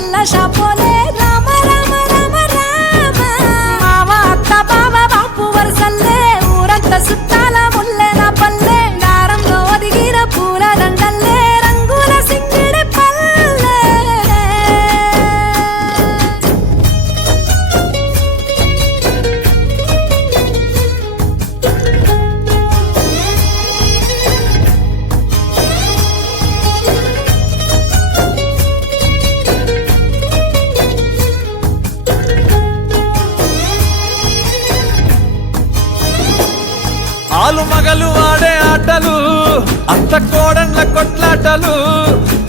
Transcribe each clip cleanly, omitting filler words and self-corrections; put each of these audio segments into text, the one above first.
చల్ల షాపోలే రామ రామ రామ రామ మావ అత్త బావ బాపు వరసల్లే ఊరంత సుట్టాల ముల్లెల పల్లె దారంలో ఒదిగిన పూల దండల్లే రంగుల సింగిడి పల్లె ఆలు మగలు ఆడే ఆటలు అంత కోడన్ల కొట్లాటలు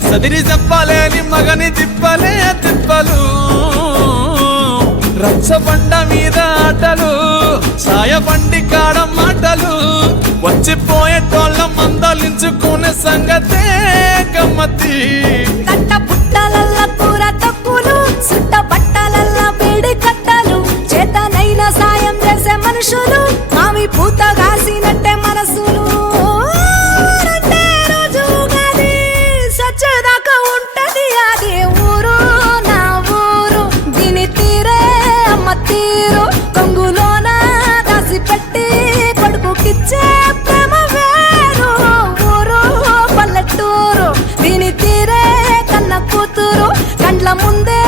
సదిరి చెప్పలేని మగని తిప్పలే తిప్పలు రచ్చబండ మీద ఆటలు సాయబండి కాడ మాటలు వచ్చిపోయేటోళ్ళ మందలించుకునే సంగతే గమ్మతి తట్ట పుట్టలల్ల కూర తక్కులు సుట్ట బట్టలల్ల వేడి కట్టలు చేతనైన సాయం చేసే మనుషులు మావి పూత కాసినట్టే మనసులు రెండే రోజు గది సచ్చేదాకా ఉంటది అది ఊరు నా ఊరు దీని తీరే అమ్మ తీరు కొంగులోన దాసి పెట్టి కొడుకుకిచ్చే ప్రేమ వేరు ఊరు పల్లెటూరు దీని తీరే కన్న కూతురు కండ్ల ముందే